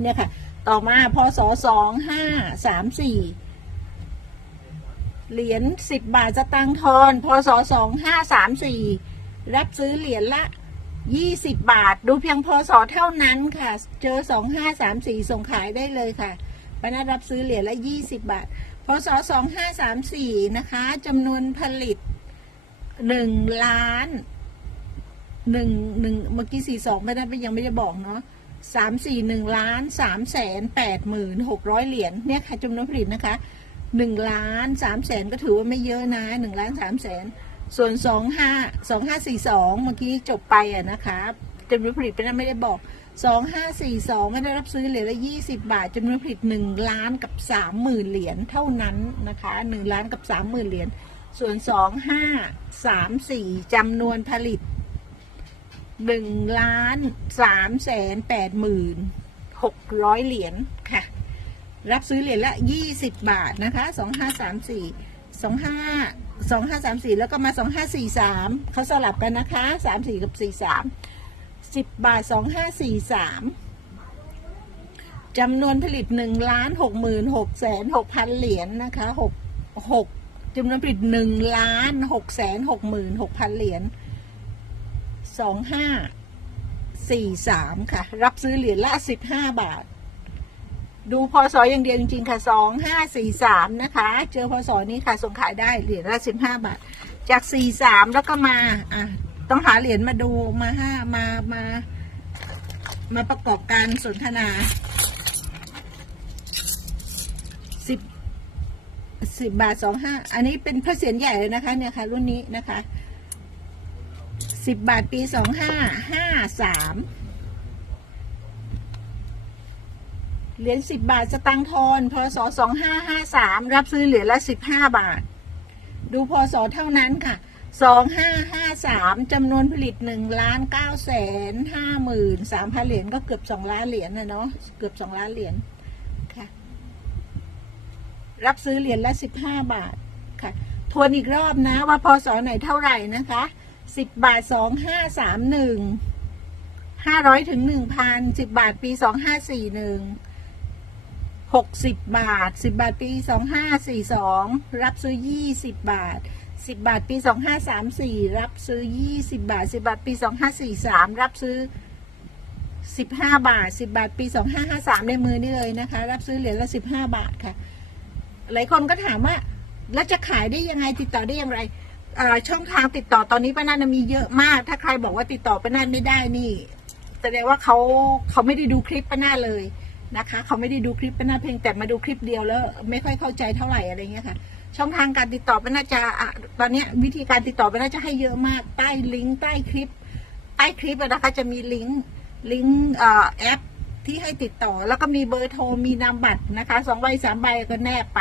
เนี่ยค่ะ ต่อมาพศสองห้าสามสี่เหรียญสิบบาทสตางค์ทอนพศสองห้าสามสี่รับซื้อเหรียญละยี่สิบบาท ดูเพียงพศเท่านั้นค่ะ เจอสองห้าสามสี่ส่งขายได้เลยค่ะปนัดรับซื้อเหรียญละยี่สิบบาท พศสองห้าสามสี่นะคะจำนวนผลิตหนึ่งล้านหนึ่งหนึ่งเมื่อกี้สี่สองไม่ได้ยังไม่ได้บอกเนาะ สามสี่หนึ่งล้านสามแสนแปดหมื่นหกร้อยเหรียญเนี่ยค่ะจำนวนผลิตนะคะหนึ่งล้านสามแสนก็ถือว่าไม่เยอะนะหนึ่งล้านสามแสนส่วนสองห้าสองห้าสี่สองเมื่อกี้จบไปอะนะคะจำนวนผลิตเป็นไม่ได้บอกสองห้าสี่สองไม่ได้รับซื้อเหรียญละยี่สิบาทจำนวนผลิตหนึ่งล้านกับสามหมื่นเหรียญเท่านั้นนะคะหนึ่งล้านกับสามหมื่นเหรียญส่วนสองห้าสามสี่จำนวนผลิต หนึ่งล้านสามแสนแปดหมื่นหกร้อยเหรียญค่ะ รับซื้อเหรียญละยี่สิบบาทนะคะสองห้าสามสี่สองห้าสองห้าสามสี่แล้วก็มาสองห้าสี่สามเขาสลับกันนะคะสามสี่กับสี่สามสิบบาทสองห้าสี่สามจำนวนผลิตหนึ่งล้านหกหมื่นหกแสนหกพันเหรียญนะคะหกหกจำนวนผลิตหนึ่งล้านหกแสนหกหมื่นหกพันเหรียญ สองห้าสี่สามค่ะ รับซื้อเหรียญละสิบห้าบาท ดูพศอย่างเดียวจริงๆค่ะสองห้าสี่สามนะคะ เจอพศนี้ค่ะส่งขายได้เหรียญละสิบห้าบาท จากสี่สามแล้วก็มาอะต้องหาเหรียญมาดูมาห้ามามามาประกอบการสนทนาสิบสิบบาทสองห้าอันนี้เป็นพระเศียรใหญ่เลยนะคะเนี่ยค่ะรุ่นนี้นะคะ สิบบาทปีสองห้าห้าสามเหรียญสิบบาทสตังค์ทอนพศสองห้าห้าสามรับซื้อเหรียญละสิบห้าบาท ดูพศเท่านั้นค่ะสองห้าห้าสามจำนวนผลิตหนึ่งล้านเก้าแสนห้าหมื่นสามพันเหรียญก็เกือบสองล้านเหรียญนะเนาะเกือบสองล้านเหรียญค่ะ รับซื้อเหรียญละสิบห้าบาทค่ะ ทวนอีกรอบนะว่าพศไหนเท่าไหร่นะคะ สิบบาทสองห้าสามหนึ่งห้าร้อยถึงหนึ่งพันสิบบาทปีสองห้าสี่หนึ่งหกสิบบาทสิบบาทปีสองห้าสี่สองรับซื้อยี่สิบบาทสิบบาทปีสองห้าสามสี่รับซื้อยี่สิบบาทสิบบาทปีสองห้าสี่สามรับซื้อสิบห้าบาทสิบาทปีสองห้าห้าสามในมือนี่เลยนะคะ รับซื้อเหรียญละสิบห้าบาทค่ะ หลายคนก็ถามว่าแล้วจะขายได้ยังไงติดต่อได้อย่างไร ช่องทางติดต่อตอนนี้ป้านันมีเยอะมาก ถ้าใครบอกว่าติดต่อป้านันไม่ได้นี่แสดงว่าเขาเขาไม่ได้ดูคลิปป้านันเลยนะคะ เขาไม่ได้ดูคลิปเป็นหน้าเพลงแต่มาดูคลิปเดียวแล้ว ไม่ค่อยเข้าใจเท่าไหร่อะไรเงี้ยค่ะ ช่องทางการติดต่อป็นน่าจะตอนนี้วิธีการติดต่อป็นน่าจะให้เยอะมากใต้ลิงก์ใต้คลิปใต้คลิปนะคะจะมีลิงก์ลิงก์แอปที่ให้ติดต่อ แล้วก็มีเบอร์โทรมีนามบัตรนะคะสองใบสามใบก็แนบไป